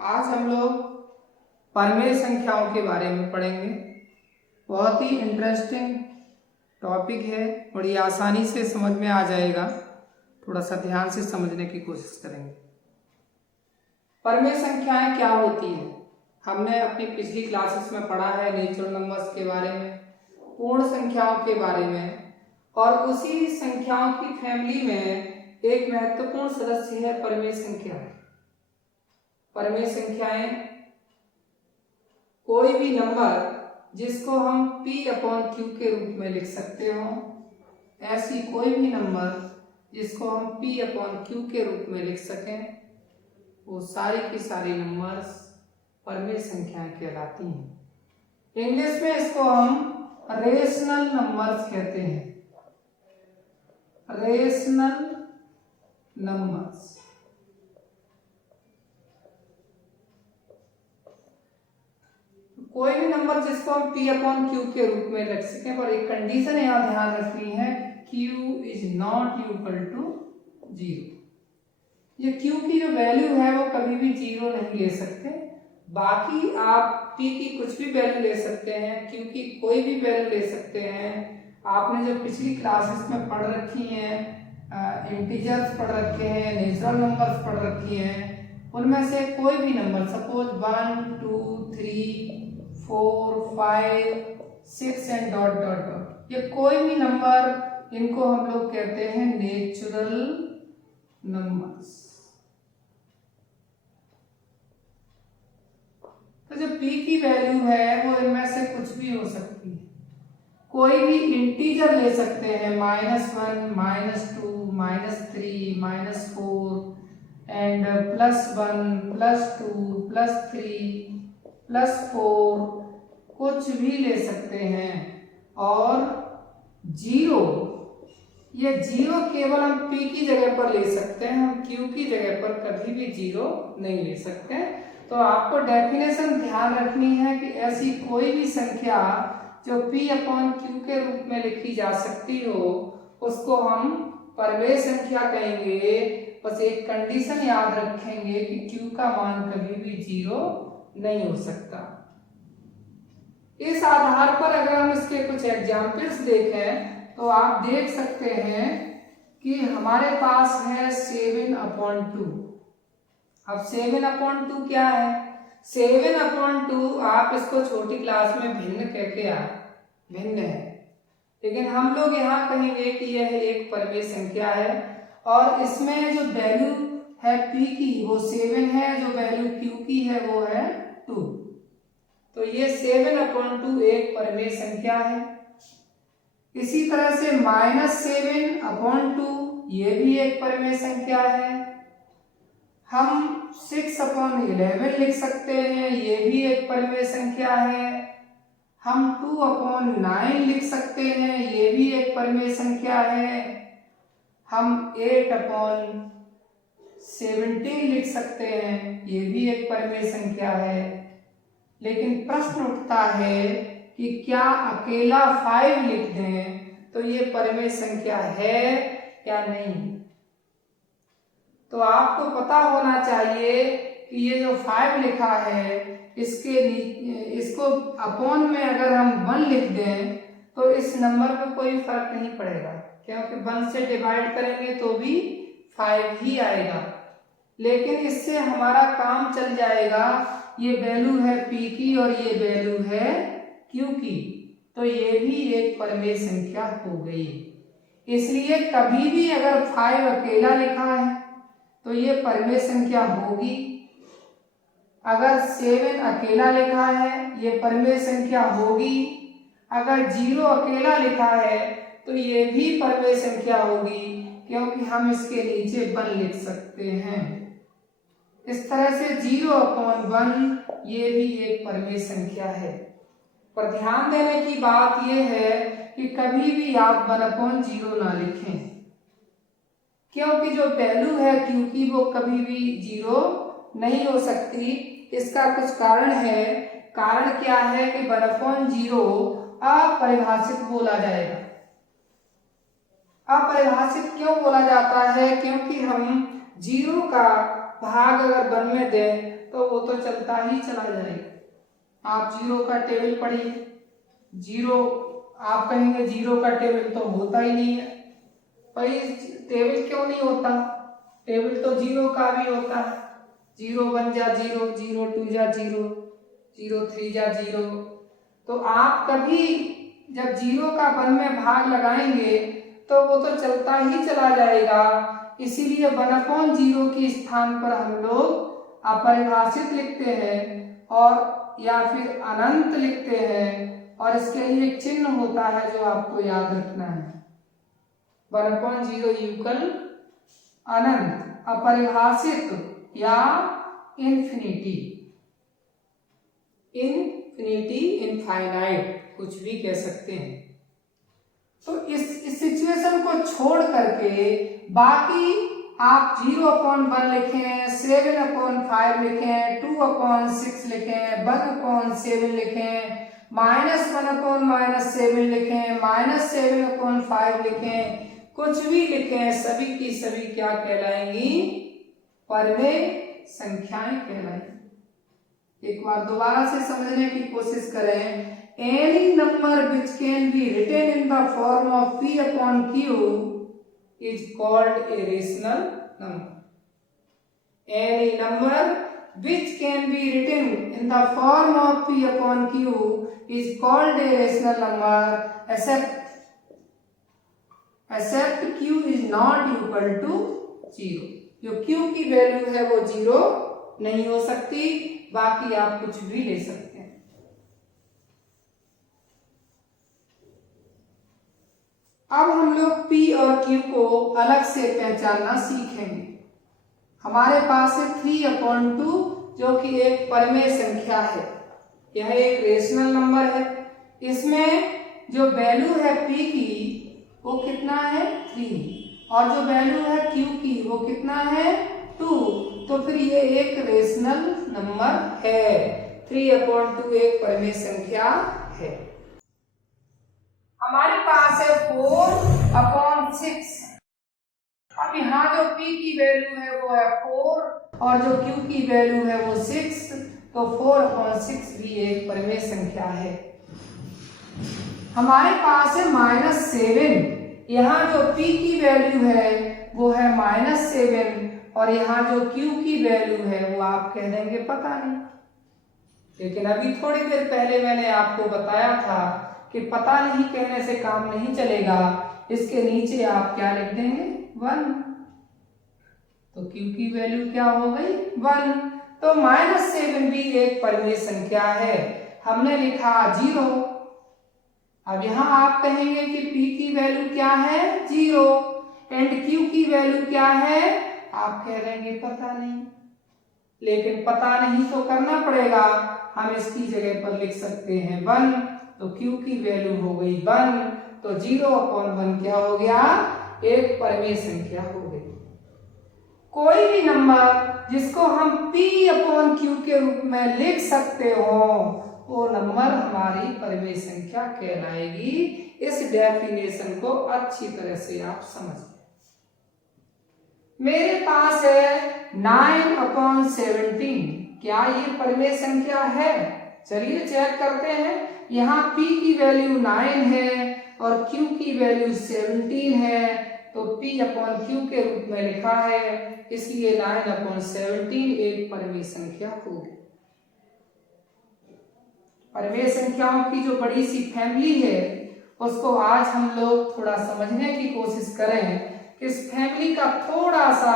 आज हम लोग परमेय संख्याओं के बारे में पढ़ेंगे। बहुत ही इंटरेस्टिंग टॉपिक है और ये आसानी से समझ में आ जाएगा। थोड़ा सा ध्यान से समझने की कोशिश करेंगे। परमेय संख्याएं क्या होती हैं? हमने अपनी पिछली क्लासेस में पढ़ा है नेचुरल नंबर्स के बारे में, पूर्ण संख्याओं के बारे में, और उसी संख्याओं की फैमिली में एक महत्वपूर्ण सदस्य है परमेय संख्या। परमेय संख्याएं कोई भी नंबर जिसको हम P/Q के रूप में लिख सकते हो, ऐसी कोई भी नंबर जिसको हम P/Q के रूप में लिख सकें, वो सारी की सारी नंबर्स परमेय संख्याएं कहलाती हैं। इंग्लिश में इसको हम रेशनल नंबर्स कहते हैं। Rational numbers. कोई भी नंबर जिसको हम P/Q के रूप में लिख सकें, पर एक कंडीशन यहाँ ध्यान रखनी है, Q is not equal to 0। ये Q की जो वैल्यू है वो कभी भी 0 नहीं ले सकते। बाकी आप P की कुछ भी वैल्यू ले सकते हैं, Q की कोई भी वैल्यू ले सकते हैं। आपने जो पिछली क्लासेस में पढ़ रखी हैं, इंटीजर्स पढ़ रखे हैं, नेचुरल नंबर्स पढ़ रखी हैं, उनमें से कोई भी number, suppose 1 2 3 4 5 6 and dot dot dot, ये कोई भी नंबर, इनको हम लोग कहते हैं नेचुरल नंबर्स। तो जो P की वैल्यू है वो इनमें से कुछ भी हो सकती है। कोई भी इंटीजर ले सकते हैं, -1 -2 -3 -4 एंड +1 +2 +3 +4, कुछ भी ले सकते हैं। और 0, ये 0 केवल हम P की जगह पर ले सकते हैं, हम Q की जगह पर कभी भी 0 नहीं ले सकते। तो आपको डेफिनेशन ध्यान रखनी है कि ऐसी कोई भी संख्या जो P/Q के रूप में लिखी जा सकती हो, उसको हम परमेय संख्या कहेंगे। बस एक कंडीशन याद रखेंगे कि Q का मान कभी भी 0 नहीं हो सकता। इस आधार पर अगर हम इसके कुछ एग्जाम्पल्स देखें तो आप देख सकते हैं कि हमारे पास है 7/2। अब 7/2 क्या है? 7/2 आप इसको छोटी क्लास में भिन्न कहके भिन्न है, लेकिन हम लोग यहाँ कहेंगे कि यह एक परमेय संख्या है और इसमें जो वैल्यू है P की वो 7 है, जो वैल्यू Q की है वो है 2। तो ये 7/2 एक परमेय संख्या है। इसी तरह से -7/2 ये भी एक परमेय संख्या है। हम 6/11 लिख सकते हैं, ये भी एक परमेय संख्या है। हम 2/9 लिख सकते हैं, ये भी एक परमेय संख्या है। हम 8/17 लिख सकते हैं, ये भी एक परमेय संख्या है। लेकिन प्रश्न उठता है कि क्या अकेला 5 लिख दें तो ये परमेय संख्या है या नहीं? तो आपको पता होना चाहिए कि ये जो 5 लिखा है, इसको अपॉन में अगर हम 1 लिख दें तो इस नंबर में कोई फर्क नहीं पड़ेगा, क्योंकि 1 से डिवाइड करेंगे तो भी 5 ही आएगा। लेकिन इससे हमारा काम चल जाएगा। ये वैल्यू है P की और ये वैल्यू है Q की, तो ये भी एक परमेय संख्या हो गई। इसलिए कभी भी अगर 5 अकेला लिखा है तो ये परमेय संख्या होगी। अगर 7 अकेला लिखा है ये परमेय संख्या होगी। अगर 0 अकेला लिखा है तो ये भी परमेय संख्या होगी, क्योंकि हम इसके नीचे 1 लिख सकते हैं। इस तरह से 0/1 ये भी एक परमेय संख्या है। पर ध्यान देने की बात यह है कि कभी भी आप 1/0 ना लिखें, क्योंकि जो वैल्यू है Q की वो कभी भी 0 नहीं हो सकती। इसका कुछ कारण है। कारण क्या है कि 1/0 अपरिभाषित बोला जाएगा। अपरिभाषित क्यों बोला जाता है? क्योंकि हम जीरो का भाग अगर 1 में दें तो वो तो चलता ही चला जाएगा। आप जीरो का टेबल पढ़िए, जीरो आप कहेंगे जीरो का टेबल तो होता ही नहीं है। भाई टेबल क्यों नहीं होता? टेबल तो जीरो का भी होता है। 0 1 जा 0, 0 2 जा 0, 0 3 जा 0। तो आप कभी जब जीरो का 1 में भाग लगाएंगे तो वो तो चलता ही चला जाएगा। इसीलिए 1/0 के स्थान पर हम लोग अपरिभाषित लिखते हैं और या फिर अनंत लिखते हैं, और इसके लिए एक चिन्ह होता है जो आपको याद रखना है। 1/0 इक्वल अनंत, अपरिभाषित या इन्फिनिटी, इनफाइनाइट, कुछ भी कह सकते हैं। तो इस सिचुएशन को छोड़ करके बाकी आप 0/1 लिखें, 7/5 लिखें, 2/6 लिखें, 1/7 लिखें, -1/-7 लिखें, -7/5 लिखें, कुछ भी लिखें, सभी की सभी क्या कहलाएंगी? परिमेय संख्याएं कहलाएंगी। एक बार दोबारा से समझने की कोशिश करें। Any number which can be written in the form of P/Q is called a rational number. Any number which can be written in the form of P/Q is called a rational number, except Q is not equal to 0. जो Q की value है वो 0 नहीं हो सकती, बाकी आप कुछ भी ले सकते हैं। अब हम लोग P और Q को अलग से पहचानना सीखेंगे। हमारे पास है 3/2 जो कि एक परिमेय संख्या है। यह एक रेशनल नंबर है। इसमें जो वैल्यू है P की वो कितना है? 3, और जो वैल्यू है Q की वो कितना है? 2। तो फिर ये एक रेशनल नंबर है। 3/2 एक परिमेय संख्या है। हमारे पास है 4/6। अब यहाँ जो P की वैल्यू है वो है 4 और जो Q की वैल्यू है वो 6, तो 4/6 भी एक परिमेय संख्या है। हमारे पास है -7। यहाँ जो P की वैल्यू है वो है -7 और यहाँ जो Q की वैल्यू है वो आप कह देंगे पता नहीं। लेकिन अभी थोड़ी देर पहले मैंने आपको बताया था कि पता नहीं कहने से काम नहीं चलेगा। इसके नीचे आप क्या लिख देंगे? 1। तो Q की वैल्यू क्या हो गई? 1। तो -7 भी एक परिमेय संख्या है। हमने लिखा 0। अब यहाँ आप कहेंगे कि P की वैल्यू क्या है? 0 एंड Q की वैल्यू क्या है? आप कह देंगे पता नहीं। लेकिन पता नहीं तो करना पड़ेगा। हम इसकी जगह पर लिख सकते हैं 1, तो Q की वैल्यू हो गई 1, तो 0/1 क्या हो गया? एक परिमेय संख्या हो गई। कोई भी नंबर जिसको हम P/Q के रूप में लिख सकते हो वो नंबर हमारी परिमेय संख्या कहलाएगी। इस डेफिनेशन को अच्छी तरह से आप समझ लें। मेरे पास है 9/17। क्या ये परिमेय संख्या है? चलिए चेक करते हैं। यहाँ P की वैल्यू 9 है और Q की वैल्यू 17 है, तो P/Q के रूप में लिखा है, इसलिए 9/17 एक परिमेय संख्या होगी। परिमेय संख्याओं की जो बड़ी सी फैमिली है उसको आज हम लोग थोड़ा समझने की कोशिश करें। इस फैमिली का थोड़ा सा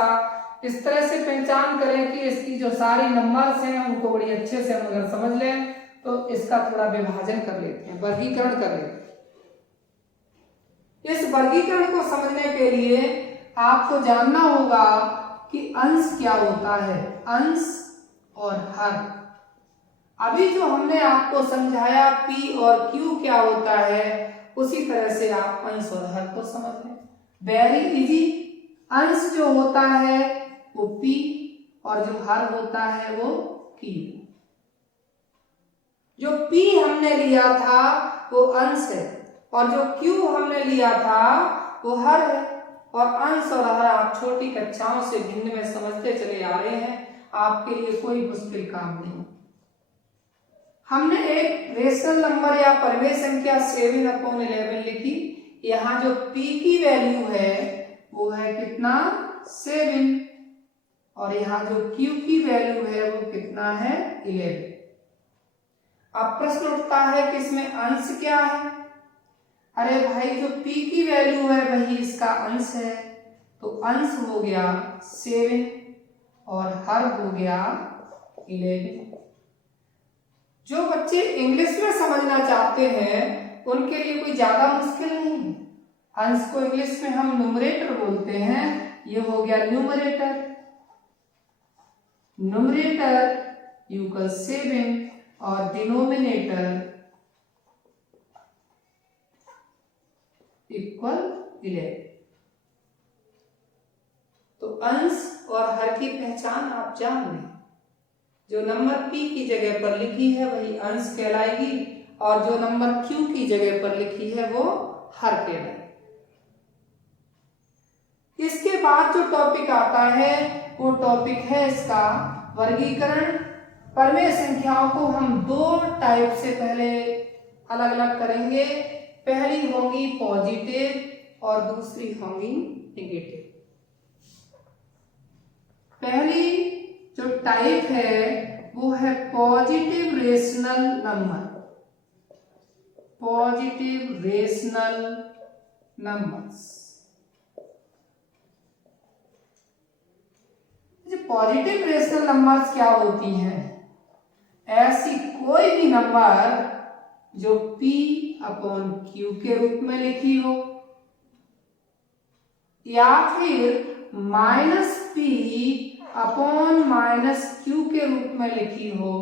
इस तरह से पहचान करें कि इसकी जो सारी नंबर्स हैं उनको बड़ी अच्छे से हम अगर समझ लें तो इसका थोड़ा विभाजन कर लेते हैं, वर्गीकरण कर लेते हैं। इस वर्गीकरण को समझने के लिए आपको जानना होगा कि अंश क्या होता है, अंश और हर। अभी जो हमने आपको समझाया P और Q क्या होता है, उसी तरह से आप अंश और हर को समझ लें। Very easy. अंश जो होता है वो P और जो हर होता है वो Q। जो P हमने लिया था वो अंश है और जो Q हमने लिया था वो हर है। और अंश और हर आप छोटी कक्षाओं से भिन्न में समझते चले आ रहे हैं, आपके लिए कोई मुश्किल काम नहीं। हमने एक रेशनल नंबर या परमेय संख्या 7/11 लिखी। यहाँ जो p की वैल्यू है वो है कितना, 7, और यहाँ जो q की वैल्यू है वो कितना है, 11। अब प्रश्न उठता है कि इसमें अंश क्या है। अरे भाई, जो p की वैल्यू है वही इसका अंश है, तो अंश हो गया 7 और हर हो गया 11। जो बच्चे इंग्लिश में समझना चाहते हैं उनके लिए कोई ज्यादा मुश्किल नहीं है। अंश को इंग्लिश में हम न्यूमरेटर बोलते हैं। ये हो गया न्यूमरेटर, न्यूमरेटर इक्वल 7 और डिनोमिनेटर इक्वल 11। तो अंश और हर की पहचान आप जान लें। जो नंबर p की जगह पर लिखी है वही अंश कहलाएगी, और जो नंबर q की जगह पर लिखी है वो हर कहलाएगी। इसके बाद जो टॉपिक आता है वो टॉपिक है इसका वर्गीकरण। परमेय संख्याओं को हम दो टाइप से पहले अलग अलग करेंगे। पहली होंगी पॉजिटिव और दूसरी होंगी नेगेटिव। पहली जो टाइप है वो है positive rational number, positive rational numbers. Positive rational numbers क्या होती हैं? ऐसी कोई भी नंबर जो p/q के रूप में लिखी हो, या फिर -p/-q के रूप में लिखी हो,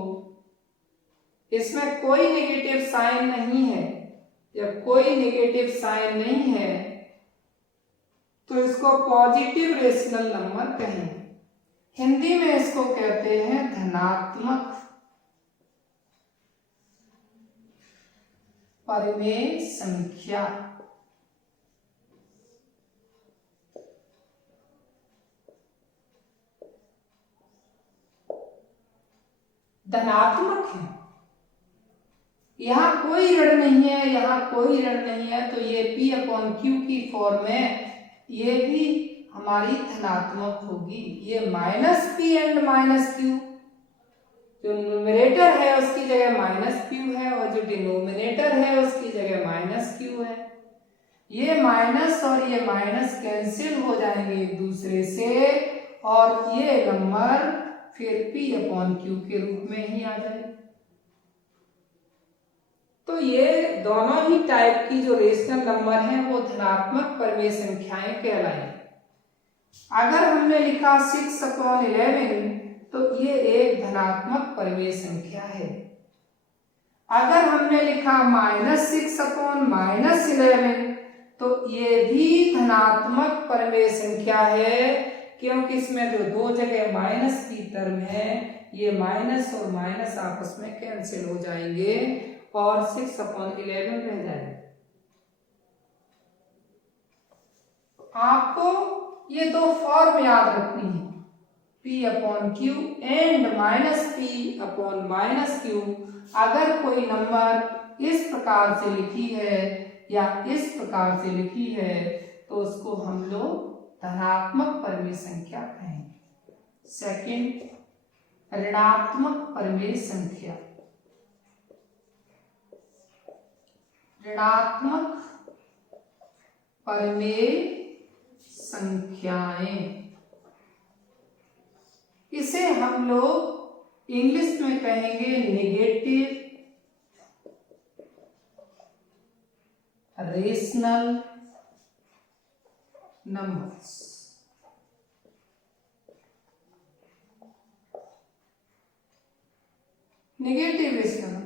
इसमें कोई नेगेटिव साइन नहीं है, जब कोई नेगेटिव साइन नहीं है तो इसको पॉजिटिव रेशनल नंबर कहेंगे। हिंदी में इसको कहते हैं धनात्मक परमेय संख्या। धनात्मक है, यहां कोई ऋण नहीं है, यहां कोई ऋण नहीं है, तो ये p/q की फॉर्म में ये भी हमारी धनात्मक होगी। ये -p एंड -q, जो न्यूमरेटर है उसकी जगह -q है और जो डिनोमिनेटर है उसकी जगह -q है। ये माइनस और ये माइनस कैंसिल हो जाएंगे एक दूसरे से, और ये नंबर फिर p/q के रूप में ही आ जाएगा। तो ये दोनों ही टाइप की जो रेशनल नंबर हैं वो धनात्मक परमेय संख्याएं कहलाएंगी। अगर हमने लिखा 6/11 तो ये एक धनात्मक परमेय संख्या है। अगर हमने लिखा -6/-11 तो ये भी धनात्मक परमेय संख्या है, क्योंकि इसमें जो दो जगह माइनस की टर्म है, ये माइनस और माइनस आपस में कैंसिल हो जाएंगे और 6/11 रह जाएगा। आपको ये दो फॉर्म याद रखनी है, p/q एंड -p/-q। अगर कोई नंबर इस प्रकार से लिखी है या इस प्रकार से लिखी है तो उसको हम लोग धनात्मक परमेय संख्या कहेंगे। सेकंड, ऋणात्मक परमेय संख्या। ऋणात्मक परमेय संख्याएं, इसे हम लोग इंग्लिश में कहेंगे negative rational numbers. Negative rational.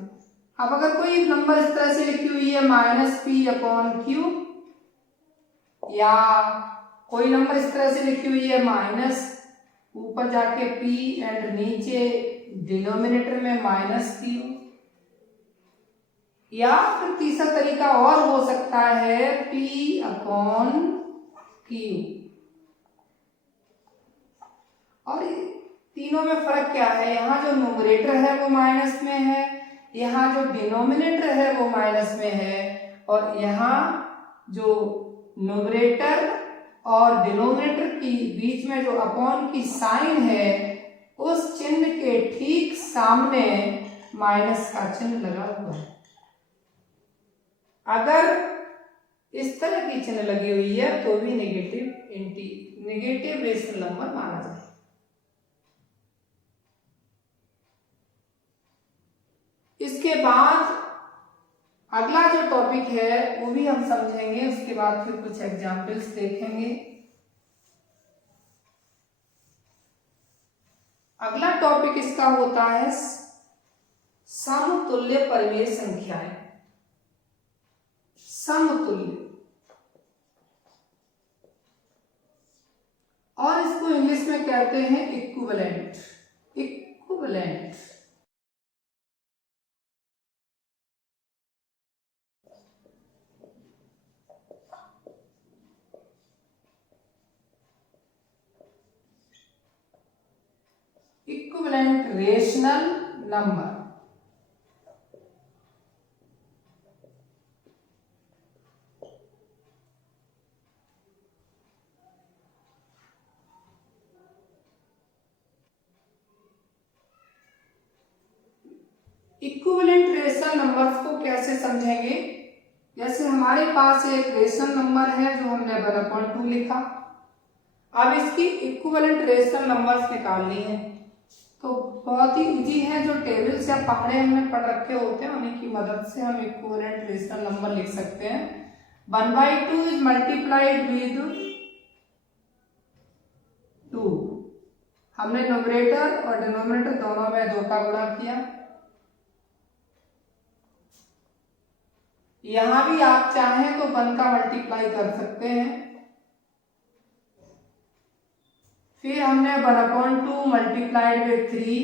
अब अगर कोई नंबर इस तरह से लिखी हुई है -p/q, या कोई नंबर इस तरह से लिखी हुई है माइनस ऊपर जाके p एंड नीचे डिनोमिनेटर में -q, या फिर तीसरा तरीका और हो सकता है p/q। और तीनों में फर्क क्या है, यहाँ जो न्यूमरेटर है वो माइनस में है, यहाँ जो डिनोमिनेटर है वो माइनस में है, और यहाँ जो न्यूमरेटर और डिनोमिनेटर की बीच में जो अपॉन की साइन है उस चिन्ह के ठीक सामने माइनस का चिन्ह लगा हुआ है। अगर इस तरह की चिन्ह लगी हुई है तो भी नेगेटिव रेशनल नंबर माना जाए। इसके बाद अगला जो टॉपिक है वो भी हम समझेंगे, उसके बाद फिर कुछ एग्जाम्पल्स देखेंगे। अगला टॉपिक इसका होता है समतुल्य परिमेय संख्याएं। समतुल्य, और इसको इंग्लिश में कहते हैं equivalent. Equivalent equivalent rational number. Equivalent rational numbers को कैसे समझेंगे, जैसे हमारे पास एक रेशनल नंबर है जो हमने 1/2 लिखा। अब इसकी इक्विवेलेंट रेशनल नंबर्स निकालनी है तो बहुत ही इजी है, जो टेबल्स या पहाड़े हमने पढ़ रखे होते हैं उन्हीं की मदद से हम इक्विवेलेंट रेशनल नंबर लिख सकते हैं। 1/2 इज मल्टीप्लाइड विद 2। हमने न्यूमरेटर और डिनोमिनेटर दोनों में 2 का गुणा किया। यहां भी आप चाहें तो 1 का मल्टीप्लाई कर सकते हैं। फिर हमने 1/2 मल्टीप्लाइड विद 3,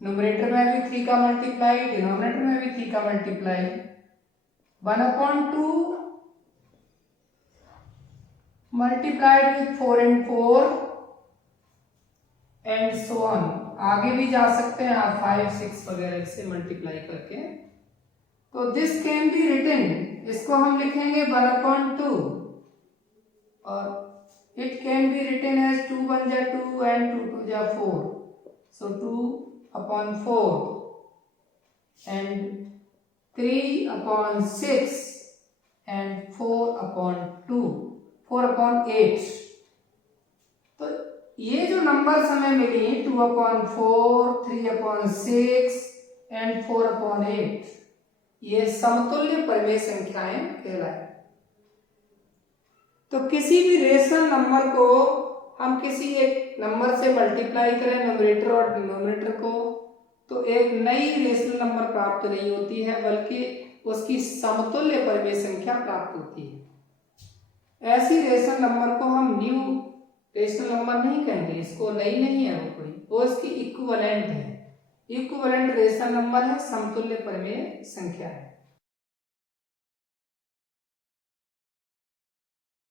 न्यूमरेटर में भी 3 का मल्टीप्लाई, डिनोमिनेटर में भी 3 का multiply. 1/2 multiplied with 4 and 4 and so on. आगे भी जा सकते हैं आप 5, 6 वगैरह से मल्टीप्लाई करके। तो दिस कैन बी रिटन, इसको हम लिखेंगे 1/2 और it can be written as 2 1 जा 2 and 2 2 जा 4, so 2/4 and 3/6 and 4/2, 4/8। तो ये जो नंबर्स हमें मिली 2/4, 3/6 and 4/8, ये समतुल्य परिमेय संख्याएं कहलाए। तो किसी भी रेशनल नंबर को हम किसी एक नंबर से मल्टीप्लाई करें न्यूमरेटर और डिनोमिनेटर को, तो एक नई रेशनल नंबर प्राप्त नहीं होती है, बल्कि उसकी समतुल्य परिमेय संख्या प्राप्त होती है। ऐसी रेशनल नंबर को हम न्यू रेशनल नंबर नहीं कहेंगे, इसको नई नहीं है वो कोई, वो इसकी इक्विवेलेंट है। इक्विवेलेंट रेशनल नंबर है, समतुल्य परिमेय संख्या है।